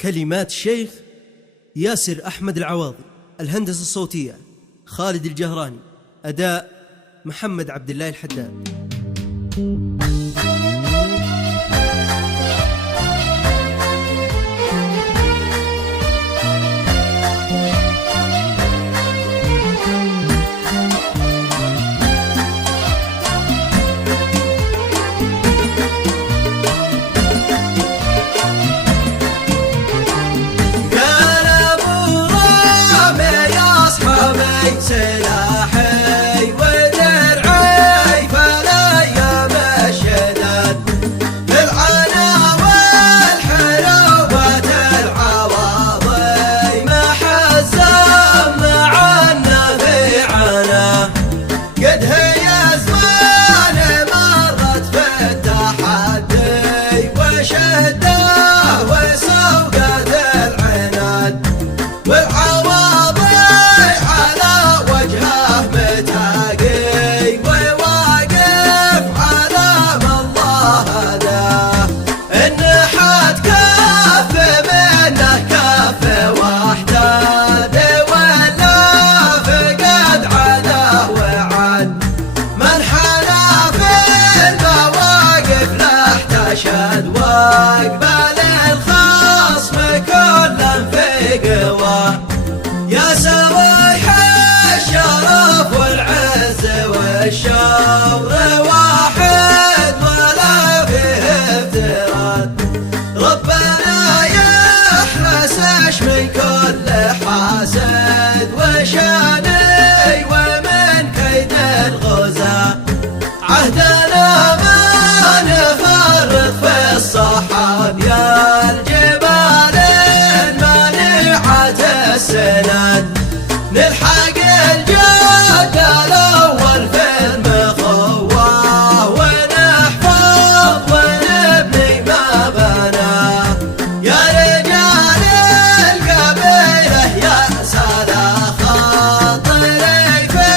كلمات الشيخ ياسر أحمد العواضي، الهندسة الصوتية خالد الجهراني، أداء محمد عبد الله الحداد. سلاحي ودرعي فالايام الشداد العنا والحروبات العواضي ما حزم معنا في عنا قد هي زمان مرت في التحدي وشده وسوقات العناد والعواضي متاقي وواقف على ما الله هداه النحات كف منه كف واحداد ولا فقد عدا وعد من حنا في المواقف له تشهد واقبل الخصم كلا في قواه يا سوايح الشرف والعز والشور واحد ولا فيه افتراض ربنا يحرسش من كل حاسد وشاني ومن كيد الغزاة عهدنا ما نفرط في الصحاب يا الجبال المانعة السناد نلحق الجد الأول في المخوة ونحفظ ونبني ما بناه يا رجال القبيلة يا سادة خاطري في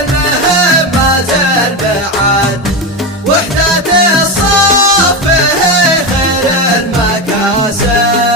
المهمات البعاد وحدة الصف هي خير المكاسب